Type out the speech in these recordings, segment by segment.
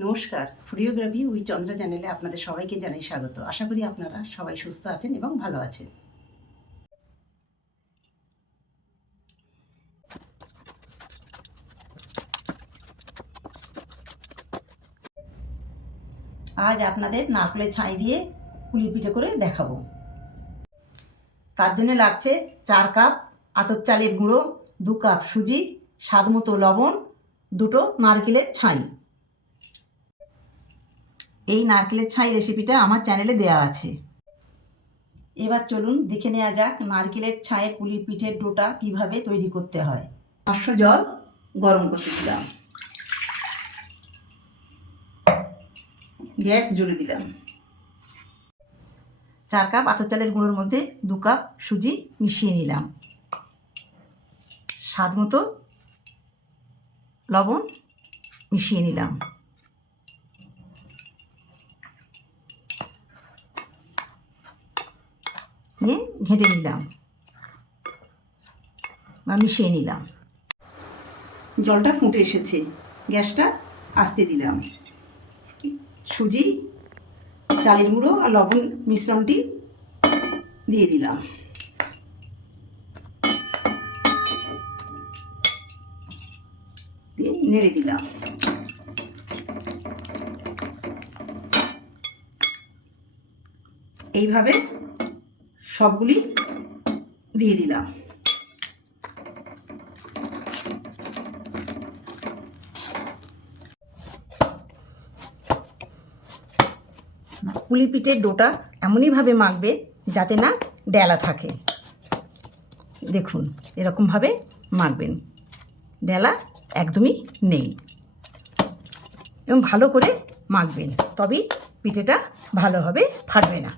নমস্কার, ফুডিওগ্রাফি উইথ চন্দ্রা চ্যানেলে আপনাদের সবাইকে জানাই স্বাগত। আশা করি আপনারা সবাই সুস্থ আছেন এবং ভালো আছেন। আজ আপনাদের নারকেলের ছাই দিয়ে পুলি পিঠে করে দেখাবো। তার জন্য লাগছে 4 কাপ আতপ চালের গুঁড়ো, 2 কাপ সুজি, স্বাদ মতো লবণ, 2টো নারকেলের ছাই। এই নারকেলের ছাই রেসিপিটা আমার চ্যানেলে দেওয়া আছে। এবার চলুন দেখে নেওয়া যাক নারকেলের ছাইয়ের পুলি পিঠের ডোটা কিভাবে তৈরি করতে হয়। 500 জল গরম করতে দিলাম, গ্যাস জুড়ে দিলাম। 4 কাপ আতপ চালের গুঁড়োর মধ্যে 2 কাপ সুজি মিশিয়ে নিলাম, স্বাদ মতো লবণ মিশিয়ে নিলাম, নিয়ে ঘেঁটে নিলাম বা মিশিয়ে নিলাম। জলটা ফুটে এসেছে, গ্যাসটা আস্তে দিলাম। সুজি, চালের গুঁড়ো আর লবণ মিশ্রণটি দিয়ে দিলাম। দিয়ে নেড়ে দিলাম। এইভাবে সবগুলি দিয়ে দিলাম। পুলি পিঠের ডোটা এমনইভাবে মাখবে যাতে না ডেলা থাকে। দেখুন এরকমভাবে মাখবেন, ডেলা একদমই নেই, এবং ভালো করে মাখবেন, তবেই পিঠেটা ভালোভাবে ফাটবে না।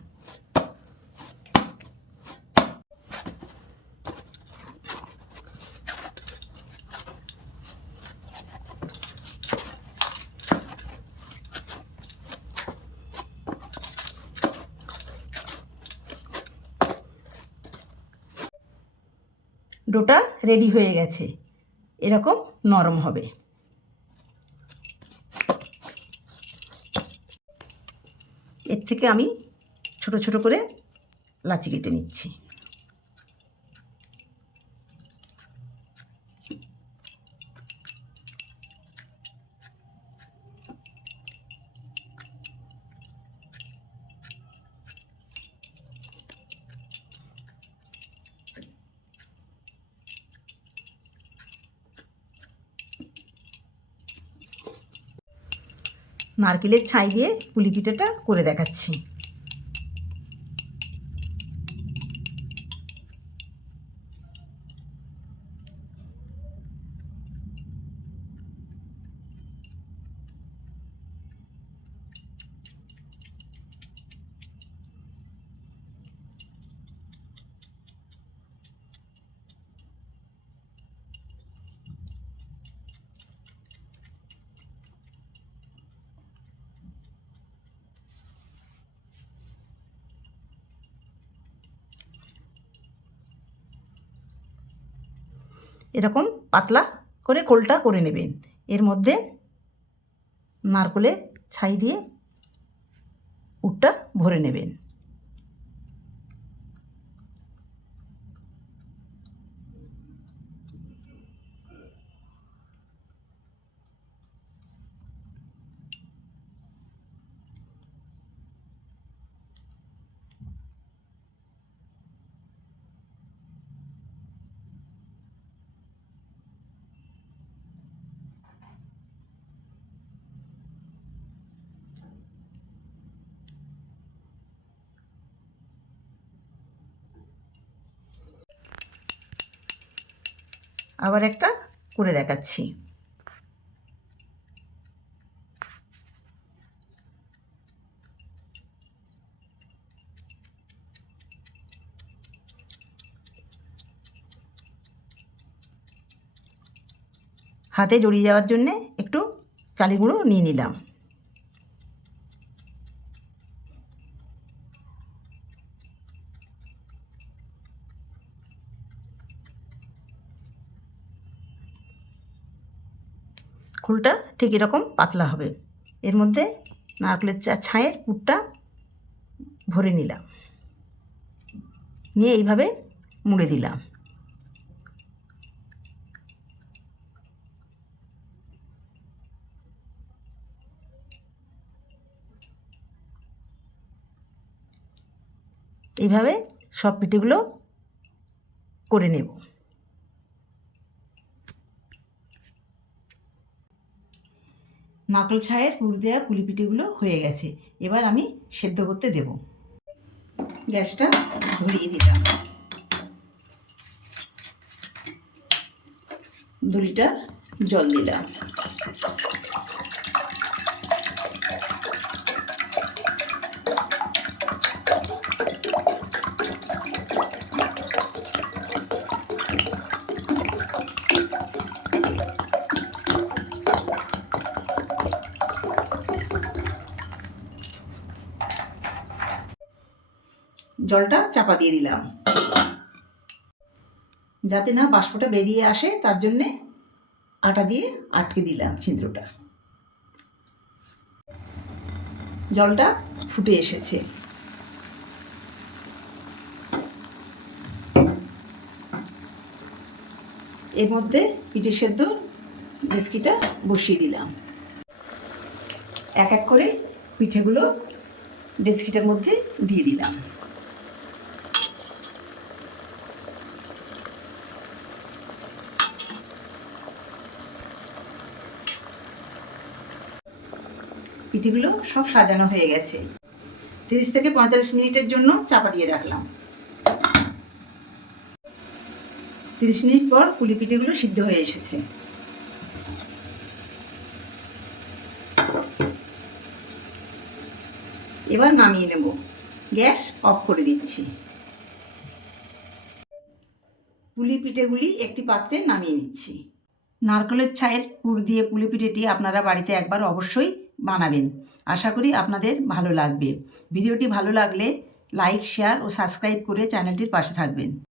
ডোটা রেডি হয়ে গেছে, এরকম নরম হবে। এর থেকে আমি ছোট ছোট করে লাচি কেটে নিচ্ছি। নারকেলের ছাই দিয়ে পুলি পিঠেটা করে দেখাচ্ছি। এরকম পাতলা করে কোলটা করে নেবেন। এর মধ্যে নারকেলের ছাই দিয়ে পুরটা ভরে নেবেন। আবার একটা করে দেখাচ্ছি। হাতে জড়িয়ে যাওয়ার জন্যে একটু চালের গুঁড়ো নিয়ে নিলাম। খোলটা ঠিক এরকম পাতলা হবে, এর মধ্যে নারকেলের ছাঁয়ের পুরটা ভরে নিলাম, নিয়ে এইভাবে মুড়ে দিলাম। এইভাবে সব পিঠেগুলো করে নেব। নারকেল ছায়ের পুর দেওয়া পুলি পিঠেগুলো হয়ে গেছে। এবার আমি সেদ্ধ করতে দেব। গ্যাসটা ধরিয়ে দিলাম। 2 লিটার জল দিলাম। জলটা চাপা দিয়ে দিলাম, যাতে না বাষ্পটা বেরিয়ে আসে, তার জন্যে আটা দিয়ে আটকে দিলাম ছিদ্রটা। জলটা ফুটে এসেছে। এর মধ্যে পিঠে সেদ্ধ ডেচকিটা বসিয়ে দিলাম। এক এক করে পিঠেগুলো ডেচকিটার মধ্যে দিয়ে দিলাম। পিঠেগুলো সব সাজানো হয়ে গেছে। 30 থেকে 45 মিনিটের জন্য চাপা দিয়ে রাখলাম। 30 মিনিট পর পুলি পিঠেগুলো সিদ্ধ হয়ে এসেছে। এবার নামিয়ে নেব। গ্যাস অফ করে দিচ্ছি। পুলি পিঠেগুলি একটি পাত্রে নামিয়ে নিচ্ছি। নারকেলের ছায়ের পুর দিয়ে পুলি পিঠেটি আপনারা বাড়িতে একবার অবশ্যই বানাবেন। আশা করি আপনাদের ভালো লাগবে। ভিডিওটি ভালো লাগলে লাইক, শেয়ার ও সাবস্ক্রাইব করে চ্যানেলটির পাশে থাকবেন।